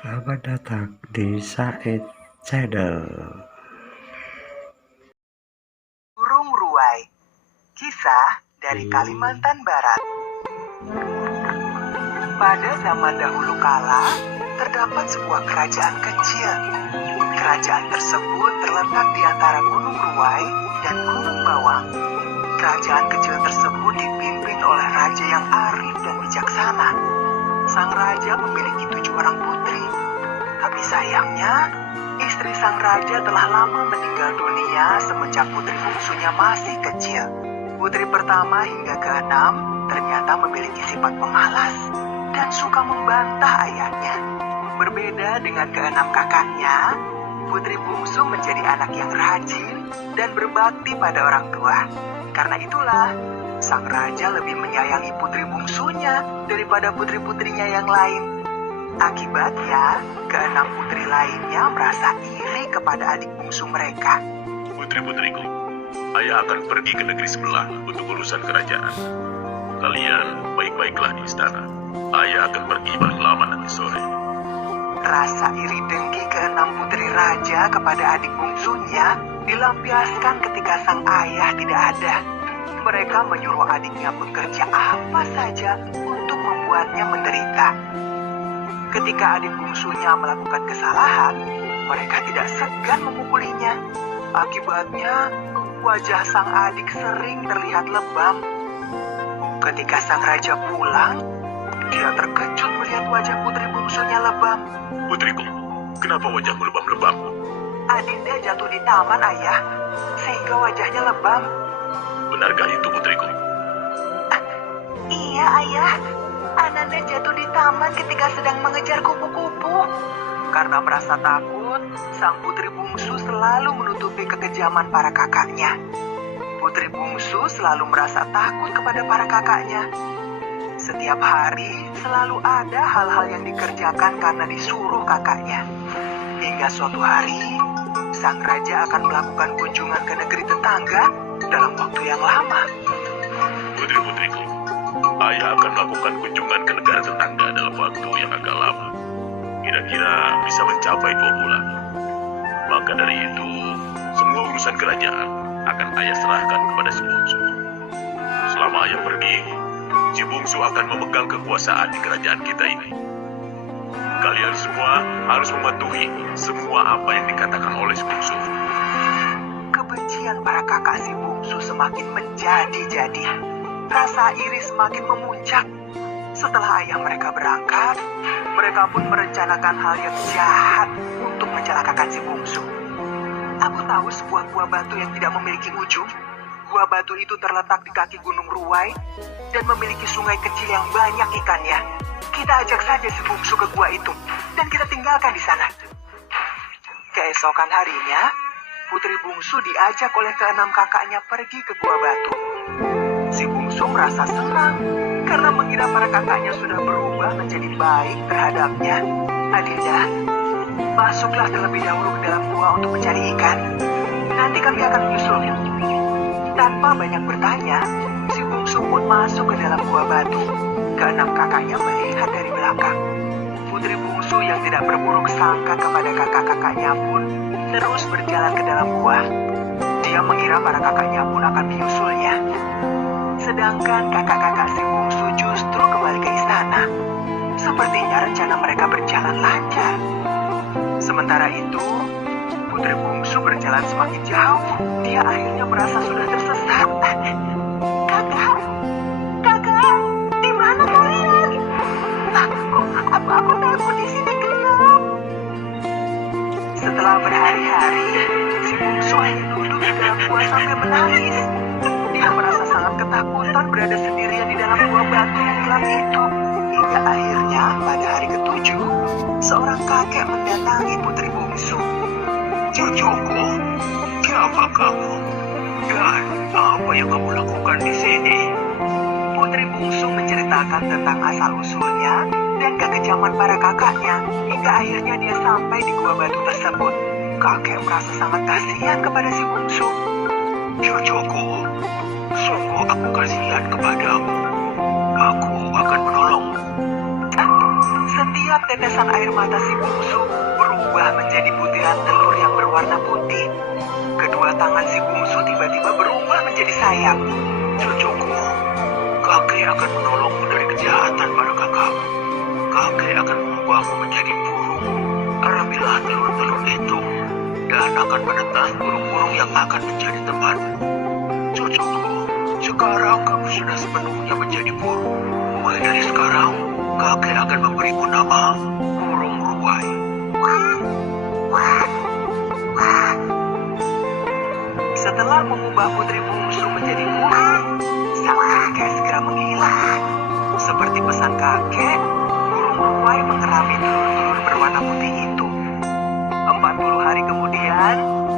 Selamat datang di Said Channel. Burung Ruwai, kisah dari Kalimantan Barat. Pada zaman dahulu kala, terdapat sebuah kerajaan kecil. Kerajaan tersebut terletak di antara Gunung Ruwai dan Gunung Bawang. Kerajaan kecil tersebut dipimpin oleh raja yang arif dan bijaksana. Sang raja memiliki 7 orang putri. Tapi sayangnya, istri sang raja telah lama meninggal dunia semenjak putri bungsunya masih kecil. Putri pertama hingga ke-6 ternyata memiliki sifat pemalas dan suka membantah ayahnya. Berbeda dengan ke-6 kakaknya, putri bungsu menjadi anak yang rajin dan berbakti pada orang tua. Karena itulah, sang raja lebih menyayangi putri bungsunya daripada putri-putrinya yang lain. Akibatnya, ke-6 putri lainnya merasa iri kepada adik bungsu mereka. Putri-putriku, ayah akan pergi ke negeri sebelah untuk urusan kerajaan. Kalian baik-baiklah di istana. Ayah akan pergi paling lama nanti sore. Rasa iri dengki ke-6 putri raja kepada adik bungsunya dilampiaskan ketika sang ayah tidak ada. Mereka menyuruh adiknya bekerja apa saja untuk membuatnya menderita. Ketika adik bungsunya melakukan kesalahan, mereka tidak segan memukulinya. Akibatnya, wajah sang adik sering terlihat lebam. Ketika sang raja pulang, dia terkejut melihat wajah putri bungsunya lebam. Putriku, kenapa wajahmu lebam-lebam? Adinda jatuh di taman, ayah, sehingga wajahnya lebam. Benarkah itu, putriku? Iya, ayah. Ananda jatuh di taman ketika sedang mengejar kupu-kupu. Karena merasa takut, sang putri bungsu selalu menutupi kekejaman para kakaknya. Putri bungsu selalu merasa takut kepada para kakaknya. Setiap hari selalu ada hal-hal yang dikerjakan karena disuruh kakaknya. Hingga suatu hari, sang raja akan melakukan kunjungan ke negeri tetangga dalam waktu yang lama. Putri-putriku, ayah akan melakukan kunjungan ke negara tetangga dalam waktu yang agak lama. Kira-kira bisa mencapai 2 bulan. Maka dari itu, semua urusan kerajaan akan ayah serahkan kepada si bungsu. Selama ayah pergi, si bungsu akan memegang kekuasaan di kerajaan kita ini. Kalian semua harus mematuhi semua apa yang dikatakan oleh si bungsu. Kebencian para kakak si bungsu semakin menjadi-jadi. Rasa iri semakin memuncak. Setelah ayah mereka berangkat, mereka pun merencanakan hal yang jahat untuk mencelakakan si bungsu. Aku tahu sebuah gua batu yang tidak memiliki ujung. Gua batu itu terletak di kaki Gunung Ruwai dan memiliki sungai kecil yang banyak ikannya. Kita ajak saja si bungsu ke gua itu dan kita tinggalkan di sana. Keesokan harinya, putri bungsu diajak oleh ke-6 kakaknya pergi ke gua batu. Si bungsu merasa senang karena mengira para kakaknya sudah berubah menjadi baik terhadapnya. Adinda, masuklah terlebih dahulu ke dalam gua untuk mencari ikan. Nanti kami akan menyusulnya. Tanpa banyak bertanya, si bungsu pun masuk ke dalam gua batu. Ke-6 kakaknya melihat dari belakang. Putri bungsu yang tidak berburuk sangka kepada kakak-kakaknya pun terus berjalan ke dalam gua. Dia mengira para kakaknya pun akan menyusulnya. Sedangkan kakak-kakak si bungsu justru kembali ke istana. Sepertinya rencana mereka berjalan lancar. Sementara itu, putri bungsu berjalan semakin jauh. Dia akhirnya merasa sudah tersesat. Kakak, kakak, di mana kalian? Aku takut di sini gelap. Setelah berhari-hari, si bungsu akhirnya duduk di dalam gua sampai menangis. Dia merasa sangat ketakutan berada sendirian di dalam gua batu yang gelap itu. Hingga akhirnya pada hari ke-7, seorang kakek mendatangi putri bungsu. Cucuku, siapa kamu? Dan apa yang kamu lakukan di sini? Putri bungsu menceritakan tentang asal-usulnya dan kekejaman para kakaknya. Hingga akhirnya dia sampai di gua batu tersebut. Kakek merasa sangat kasihan kepada si bungsu. Cucuku, sungguh aku kasihan kepadamu. Aku akan menolongmu. Setia Setiap tetesan air mata si bungsu berubah menjadi butiran telur yang berwarna putih. Kedua tangan si bungsu tiba-tiba berubah menjadi sayap. Cucuku, kakek akan menolongmu dari kejahatan pada kakakmu. Kakek akan mengubahmu menjadi burung. Ambillah telur-telur itu dan akan menetas burung-burung yang akan menjadi temanmu. Cucuku, sekarang kamu sudah sepenuhnya menjadi burung. Mulai dari sekarang, kakek akan memberimu nama burung ruai. Setelah mengubah putri bungsu menjadi burung, sang kakek segera menghilang. Seperti pesan kakek, burung ruai mengerami telur-telur berwarna putih itu. 40 hari kemudian,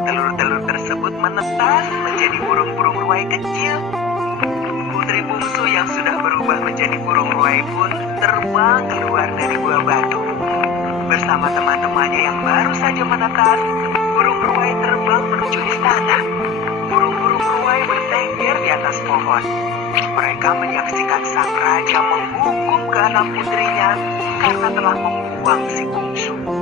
telur-telur tersebut menetas menjadi burung-burung ruai kecil. Putri bungsu yang sudah berubah menjadi burung ruai pun terbang keluar dari gua batu. Bersama teman-temannya yang baru saja menetas, burung ruai terbang menuju istana. Burung-burung ruai bertengger di atas pohon. Mereka menyaksikan sang raja menghukum ke anak putrinya karena telah membuang si bungsu.